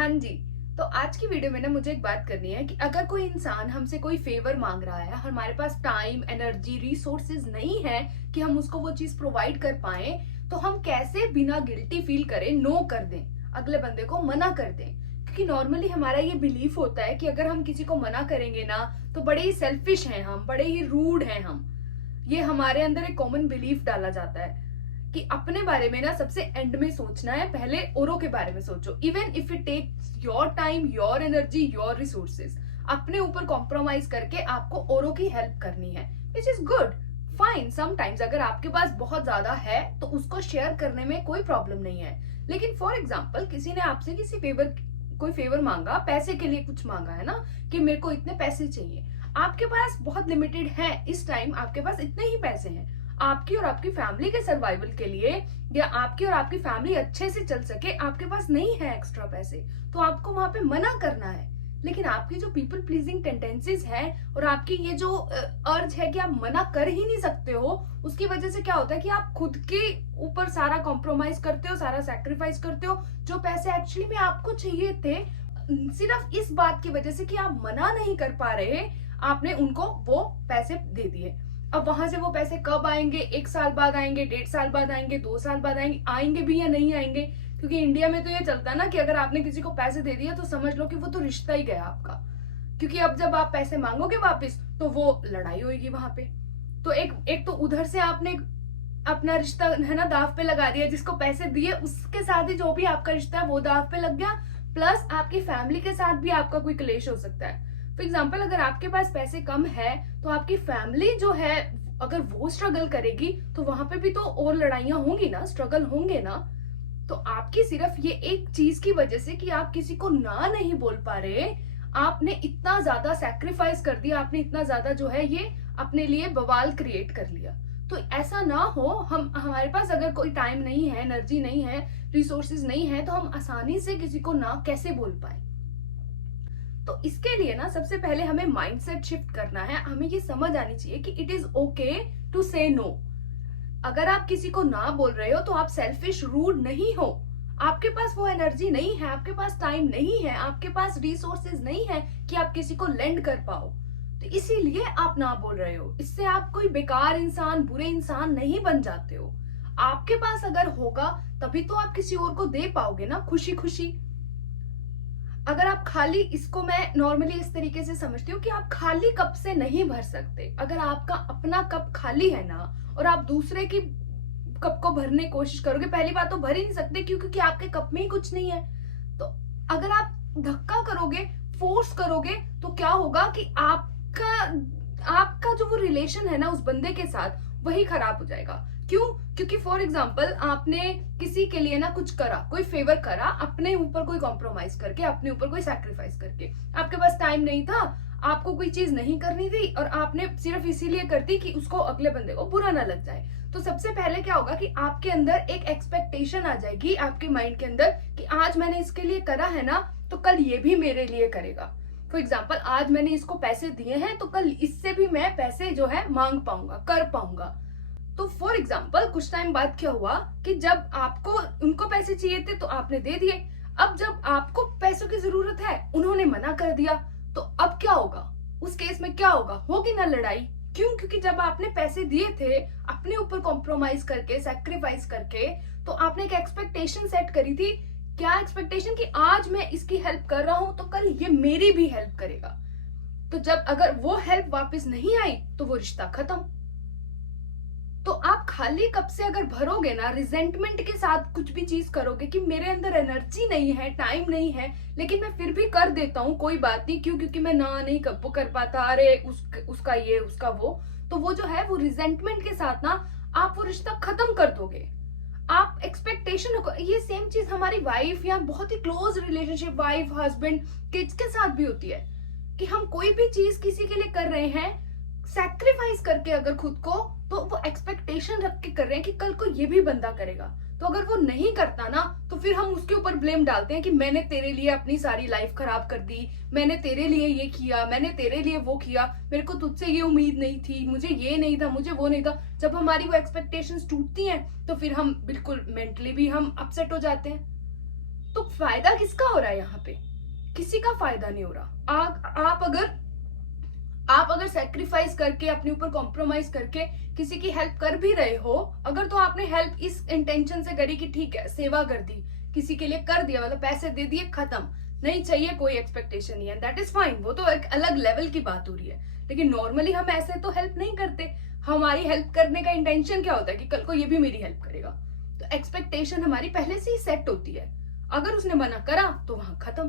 हाँ जी। तो आज की वीडियो में ना मुझे एक बात करनी है कि अगर कोई इंसान हमसे कोई फेवर मांग रहा है, हमारे पास टाइम, एनर्जी, रिसोर्सेज नहीं है कि हम उसको वो चीज प्रोवाइड कर पाए, तो हम कैसे बिना गिल्टी फील करें नो कर दें, अगले बंदे को मना कर दें। क्योंकि नॉर्मली हमारा ये बिलीफ होता है कि अगर हम किसी को मना करेंगे ना तो बड़े ही सेल्फिश हैं हम, बड़े ही रूड हैं हम। ये हमारे अंदर एक कॉमन बिलीफ डाला जाता है कि अपने बारे में ना सबसे एंड में सोचना है, पहले औरों के बारे में सोचो। Even if it takes your time, your energy, your resources, अपने ऊपर कॉम्प्रोमाइज करके आपको औरों की हेल्प करनी है, which is good, fine. Sometimes अगर आपके पास बहुत ज्यादा है तो उसको शेयर करने में कोई प्रॉब्लम नहीं है। लेकिन फॉर एग्जाम्पल किसी ने आपसे कोई फेवर मांगा, पैसे के लिए कुछ मांगा है ना, कि मेरे को इतने पैसे चाहिए। आपके पास बहुत लिमिटेड है, इस टाइम आपके पास इतने ही पैसे हैं, आपकी और आपकी फैमिली के सर्वाइवल के लिए, या आपकी और आपकी फैमिली अच्छे से चल सके, आपके पास नहीं है एक्स्ट्रा पैसे, तो आपको वहां पे मना करना है। लेकिन आपकी जो पीपल प्लीजिंग टेंडेंसीज है और आपकी ये जो अर्ज है कि आप मना कर ही नहीं सकते हो, उसकी वजह से क्या होता है कि आप खुद के ऊपर सारा कॉम्प्रोमाइज करते हो, सारा सैक्रिफाइस करते हो। जो पैसे एक्चुअली में आपको चाहिए थे, सिर्फ इस बात की वजह से कि आप मना नहीं कर पा रहे, आपने उनको वो पैसे दे दिए। अब वहां से वो पैसे कब आएंगे, 1 साल बाद आएंगे, 1.5 साल बाद आएंगे, 2 साल बाद आएंगे भी या नहीं आएंगे। क्योंकि इंडिया में तो ये चलता है ना कि अगर आपने किसी को पैसे दे दिया तो समझ लो कि वो तो रिश्ता ही गया आपका। क्योंकि अब जब आप पैसे मांगोगे वापस तो वो लड़ाई होगी वहां पे। तो एक तो उधर से आपने अपना रिश्ता है ना दाव पे लगा दिया, जिसको पैसे दिए उसके साथ ही जो भी आपका रिश्ता है वो दाव पे लग गया, प्लस आपकी फैमिली के साथ भी आपका कोई क्लेश हो सकता है। फॉर एग्जाम्पल अगर आपके पास पैसे कम है तो आपकी फैमिली जो है अगर वो स्ट्रगल करेगी तो वहां पे भी तो और लड़ाइयां होंगी ना, स्ट्रगल होंगे ना। तो आपकी सिर्फ ये एक चीज की वजह से कि आप किसी को ना नहीं बोल पा रहे, आपने इतना ज्यादा सैक्रिफाइस कर दिया, आपने इतना ज्यादा जो है ये अपने लिए बवाल क्रिएट कर लिया। तो ऐसा ना हो, हमारे पास अगर कोई टाइम नहीं है, एनर्जी नहीं है, रिसोर्सेज नहीं है, तो हम आसानी से किसी को ना कैसे बोल पाए। तो इसके लिए ना सबसे पहले हमें माइंडसेट शिफ्ट करना है। हमें ये समझ आनी चाहिए कि इट इज ओके टू से नो। अगर आप किसी को ना बोल रहे हो तो आप सेल्फिश, रूड नहीं हो। आपके पास वो एनर्जी नहीं है, आपके पास टाइम नहीं है, आपके पास रिसोर्सेज नहीं है कि आप किसी को लेंड कर पाओ, तो इसीलिए आप ना बोल रहे हो। इससे आप कोई बेकार इंसान, बुरे इंसान नहीं बन जाते हो। आपके पास अगर होगा तभी तो आप किसी और को दे पाओगे ना, खुशी खुशी। अगर आप खाली, इसको मैं नॉर्मली इस तरीके से समझती हूँ कि आप खाली कप से नहीं भर सकते। अगर आपका अपना कप खाली है ना और आप दूसरे की कप को भरने की कोशिश करोगे, पहली बात तो भर ही नहीं सकते क्योंकि आपके कप में ही कुछ नहीं है। तो अगर आप धक्का करोगे, फोर्स करोगे, तो क्या होगा कि आपका जो वो रिलेशन है ना उस बंदे के साथ, वही खराब हो जाएगा। क्यों? क्योंकि फॉर एग्जाम्पल आपने किसी के लिए ना कुछ करा, कोई फेवर करा, अपने ऊपर कोई कॉम्प्रोमाइज करके, अपने ऊपर कोई सैक्रिफाइस करके। आपके पास टाइम नहीं था, आपको कोई चीज नहीं करनी थी और आपने सिर्फ इसीलिए कर दी कि उसको, अगले बंदे को बुरा ना लग जाए। तो सबसे पहले क्या होगा कि आपके अंदर एक एक्सपेक्टेशन आ जाएगी, आपके माइंड के अंदर, कि आज मैंने इसके लिए करा है ना तो कल ये भी मेरे लिए करेगा। फॉर एग्जाम्पल आज मैंने इसको पैसे दिए हैं तो कल इससे भी मैं पैसे जो है मांग पाऊंगा, कर पाऊंगा। तो फॉर एग्जाम्पल कुछ टाइम बाद क्या हुआ कि जब आपको उनको पैसे चाहिए थे तो आपने दे दिए। अब जब आपको पैसों की जरूरत है, उन्होंने मना कर दिया, तो अब क्या होगा? उस केस में क्या होगा? होगी ना लड़ाई। क्यों? क्योंकि जब आपने पैसे दिए थे अपने ऊपर कॉम्प्रोमाइज करके, सैक्रिफाइस करके, तो आपने एक एक्सपेक्टेशन सेट करी थी। क्या एक्सपेक्टेशन? कि आज मैं इसकी हेल्प कर रहा हूं तो कल ये मेरी भी हेल्प करेगा। तो जब अगर वो हेल्प वापस नहीं आई तो वो रिश्ता खत्म। तो आप खाली कप से अगर भरोगे ना, रिजेंटमेंट के साथ कुछ भी चीज करोगे कि मेरे अंदर एनर्जी नहीं है, टाइम नहीं है, लेकिन मैं फिर भी कर देता हूँ, कोई बात नहीं, क्यों? क्योंकि मैं ना नहीं कर पाता, अरे उसका ये, उसका वो, तो वो जो है वो रिजेंटमेंट के साथ ना आप वो रिश्ता खत्म कर दोगे। आप एक्सपेक्टेशन, ये सेम चीज हमारी वाइफ या बहुत ही close relationship, wife, husband, kids के साथ भी होती है कि हम कोई भी चीज किसी के लिए कर रहे हैं सैक्रिफाइस करके, अगर खुद को, तो वो एक्सपेक्टेशन रख के कर रहे हैं कि कल को ये भी बंदा करेगा। तो अगर वो नहीं करता ना तो फिर हम उसके ऊपर ब्लेम डालते हैं कि मैंने तेरे लिए अपनी सारी लाइफ खराब कर दी, मैंने तेरे लिए ये किया, मैंने तेरे लिए वो किया, मेरे को तुझसे ये उम्मीद नहीं थी, मुझे ये नहीं था, मुझे वो नहीं था। जब हमारी वो एक्सपेक्टेशंस टूटती हैं तो फिर हम बिल्कुल मेंटली भी हम अपसेट हो जाते हैं। तो फायदा किसका हो रहा है यहाँ पे? किसी का फायदा नहीं हो रहा। आप अगर सेक्रीफाइस करके, अपने ऊपर कॉम्प्रोमाइज करके किसी की हेल्प कर भी रहे हो, अगर तो आपने हेल्प इस इंटेंशन से करी कि ठीक है सेवा कर दी, किसी के लिए कर दिया, मतलब पैसे दे दिए, खत्म, नहीं चाहिए, कोई एक्सपेक्टेशन नहीं है, दैट इज फाइन, वो तो एक अलग लेवल की बात हो रही है। लेकिन नॉर्मली हम ऐसे तो हेल्प नहीं करते। हमारी हेल्प करने का इंटेंशन क्या होता है कि कल को ये भी मेरी हेल्प करेगा। तो एक्सपेक्टेशन हमारी पहले से ही सेट होती है। अगर उसने मना करा तो वहां खत्म।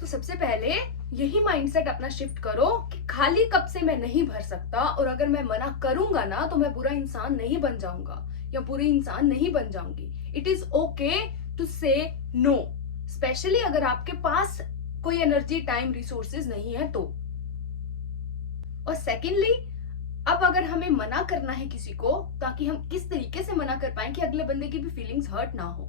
तो सबसे पहले यही माइंडसेट अपना शिफ्ट करो कि खाली कप से मैं नहीं भर सकता, और अगर मैं मना करूंगा ना तो मैं बुरा इंसान नहीं बन जाऊंगा या बुरी इंसान नहीं बन जाऊंगी। इट इज ओके टू से नो, स्पेशली अगर आपके पास कोई एनर्जी, टाइम, रिसोर्सेज नहीं है तो। और सेकेंडली, अब अगर हमें मना करना है किसी को, ताकि हम किस तरीके से मना कर पाए कि अगले बंदे की भी फीलिंग्स हर्ट ना हो।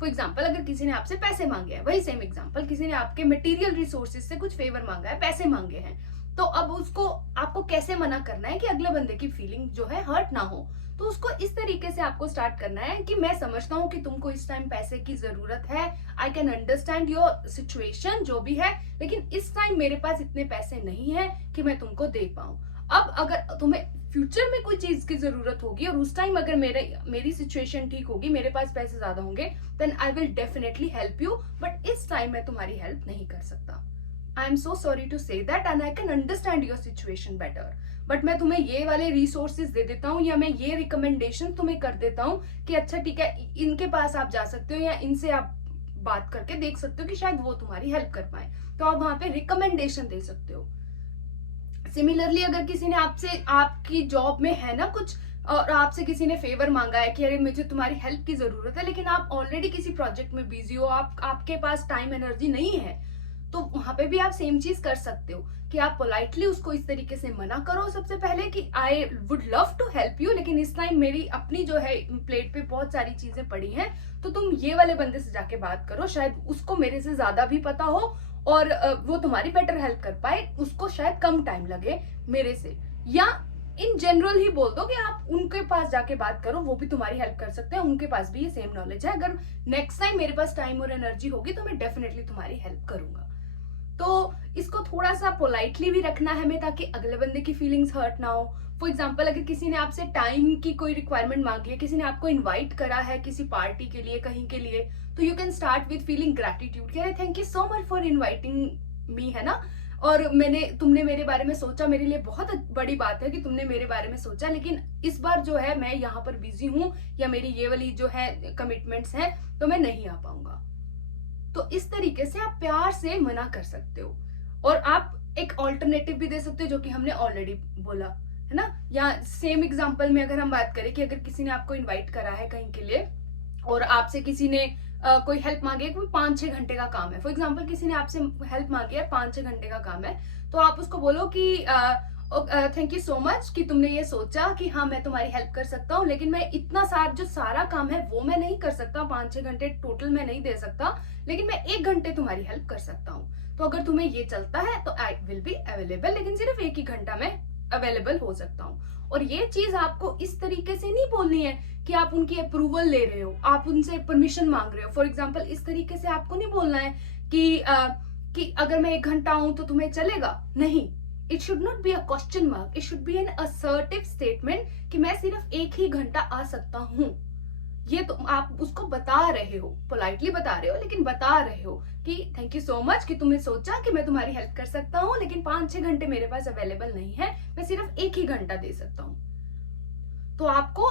फॉर एग्जाम्पल, अगर किसी ने आपसे पैसे मांगे हैं, वही सेम एग्जाम्पल, किसी ने आपके मटेरियल रिसोर्सेज से कुछ फेवर मांगा है, पैसे मांगे हैं, तो अब उसको आपको कैसे मना करना है कि अगले बंदे की फीलिंग जो है हर्ट ना हो। तो उसको इस तरीके से आपको स्टार्ट करना है कि मैं समझता हूँ कि तुमको इस टाइम पैसे की जरूरत है, आई कैन अंडरस्टैंड योर सिचुएशन जो भी है, लेकिन इस टाइम मेरे पास इतने पैसे नहीं है कि मैं तुमको दे पाऊं। अब अगर तुम्हें फ्यूचर में कोई चीज की जरूरत होगी और उस टाइम अगर मेरी सिचुएशन ठीक होगी, मेरे पास पैसे ज्यादा होंगे, then I will definitely help you, but इस टाइम मैं तुम्हारी हेल्प नहीं कर सकता। I am so sorry to say that and I can understand your situation better, but मैं तुम्हें ये वाले रिसोर्सेज दे देता हूँ या मैं ये रिकमेंडेशन तुम्हें कर देता हूँ कि अच्छा ठीक है, इनके पास आप जा सकते हो या इनसे आप बात करके देख सकते हो कि शायद वो तुम्हारी हेल्प कर पाए। तो आप वहां पे रिकमेंडेशन दे सकते हो। सिमिलरली, अगर किसी ने आपसे, आपकी जॉब में है ना कुछ, और आपसे किसी ने फेवर मांगा है कि अरे मुझे तुम्हारी हेल्प की जरूरत है, लेकिन आप ऑलरेडी किसी प्रोजेक्ट में बिजी हो, आपके पास टाइम, एनर्जी नहीं है, तो वहां पे भी आप सेम चीज कर सकते हो कि आप पोलाइटली उसको इस तरीके से मना करो सबसे पहले कि I would love to help you, लेकिन इस टाइम मेरी अपनी जो है प्लेट पे बहुत सारी चीजें पड़ी हैं, तो तुम ये वाले बंदे से जाके बात करो, शायद उसको मेरे से ज्यादा भी पता हो और वो तुम्हारी बेटर हेल्प कर पाए, उसको शायद कम टाइम लगे मेरे से। या इन जनरल ही बोल दो कि आप उनके पास जाके बात करो, वो भी तुम्हारी हेल्प कर सकते हैं, उनके पास भी ये सेम नॉलेज है, अगर नेक्स्ट टाइम मेरे पास टाइम और एनर्जी होगी तो मैं डेफिनेटली तुम्हारी हेल्प करूंगा। तो इसको थोड़ा सा पोलाइटली भी रखना है हमें, ताकि अगले बंदे की फीलिंग्स हर्ट ना हो। फॉर एग्जाम्पल, अगर किसी ने आपसे टाइम की कोई रिक्वायरमेंट मांगी है, किसी ने आपको इन्वाइट करा है किसी पार्टी के लिए, कहीं के लिए, तो you can start with feeling gratitude कि अरे thank you so much for inviting me, है ना, और तुमने मेरे बारे में सोचा, मेरे लिए बहुत बड़ी बात है कि तुमने मेरे बारे में सोचा, लेकिन इस बार जो है मैं यहाँ पर बिजी हूँ या मेरी ये वाली जो है कमिटमेंट्स हैं, तो मैं नहीं आ पाऊंगा। तो इस तरीके से आप प्यार से मना कर सकते हो, और आप एक ऑल्टरनेटिव भी दे सकते हो जो कि हमने ऑलरेडी बोला, है ना। या सेम एग्जांपल में अगर हम बात करें कि अगर किसी ने आपको इनवाइट करा है कहीं के लिए और आपसे किसी ने कोई हेल्प मांगी है, कोई 5-6 घंटे का काम है, फॉर एग्जांपल किसी ने आपसे हेल्प मांगी है, 5-6 घंटे का काम है, तो आप उसको बोलो कि थैंक यू सो मच कि तुमने ये सोचा कि हाँ मैं तुम्हारी हेल्प कर सकता हूँ, लेकिन मैं इतना जो सारा काम है वो मैं नहीं कर सकता, 5-6 घंटे टोटल मैं नहीं दे सकता, लेकिन मैं 1 घंटे तुम्हारी हेल्प कर सकता हूँ। तो अगर तुम्हें ये चलता है तो आई विल बी अवेलेबल, लेकिन सिर्फ 1 ही घंटा मैं अवेलेबल हो सकता हूँ। और ये चीज आपको इस तरीके से नहीं बोलनी है कि आप उनकी अप्रूवल ले रहे हो, आप उनसे परमिशन मांग रहे हो। फॉर एग्जाम्पल, इस तरीके से आपको नहीं बोलना है कि अगर मैं 1 घंटा आऊं तो तुम्हें चलेगा, नहीं। It should not be a question mark, it should be an assertive statement कि मैं सिर्फ 1 ही घंटा आ सकता हूँ। ये तो आप उसको बता रहे हो, पोलाइटली बता रहे हो, लेकिन बता रहे हो कि थैंक यू सो मच कि तुमने सोचा कि मैं तुम्हारी हेल्प कर सकता हूँ, लेकिन 5-6 घंटे मेरे पास अवेलेबल नहीं है, मैं सिर्फ 1 ही घंटा दे सकता हूँ। तो आपको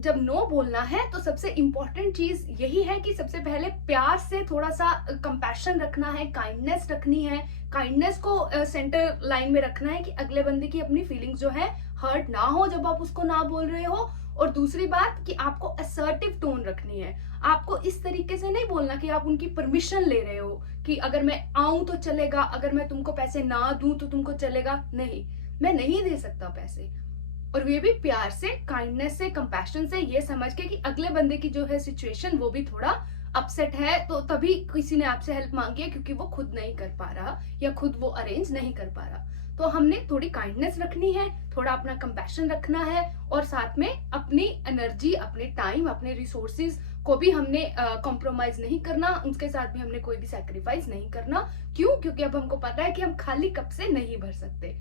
जब नो बोलना है तो सबसे इंपॉर्टेंट चीज यही है कि सबसे पहले प्यार से थोड़ा सा कंपैशन रखना है, काइंडनेस रखनी है, काइंडनेस को सेंटर लाइन में रखना है कि अगले बंदे की अपनी फीलिंग्स जो है हर्ट ना हो जब आप उसको ना बोल रहे हो। और दूसरी बात कि आपको असर्टिव टोन रखनी है, आपको इस तरीके से नहीं बोलना कि आप उनकी परमिशन ले रहे हो कि अगर मैं आऊं तो चलेगा, अगर मैं तुमको पैसे ना दूं तो तुमको चलेगा, नहीं, मैं नहीं दे सकता पैसे। और ये भी प्यार से, काइंडनेस से, कंपैशन से, ये समझ के कि अगले बंदे की जो है सिचुएशन वो भी थोड़ा अपसेट है, तो तभी किसी ने आपसे हेल्प मांगी है क्योंकि वो खुद नहीं कर पा रहा या खुद वो अरेंज नहीं कर पा रहा। तो हमने थोड़ी काइंडनेस रखनी है, थोड़ा अपना कंपैशन रखना है, और साथ में अपनी एनर्जी, अपने टाइम, अपने रिसोर्सेज को भी हमने कॉम्प्रोमाइज नहीं करना, उसके साथ भी हमने कोई भी सैक्रिफाइस नहीं करना। क्यों? क्योंकि अब हमको पता है कि हम खाली कप से नहीं भर सकते।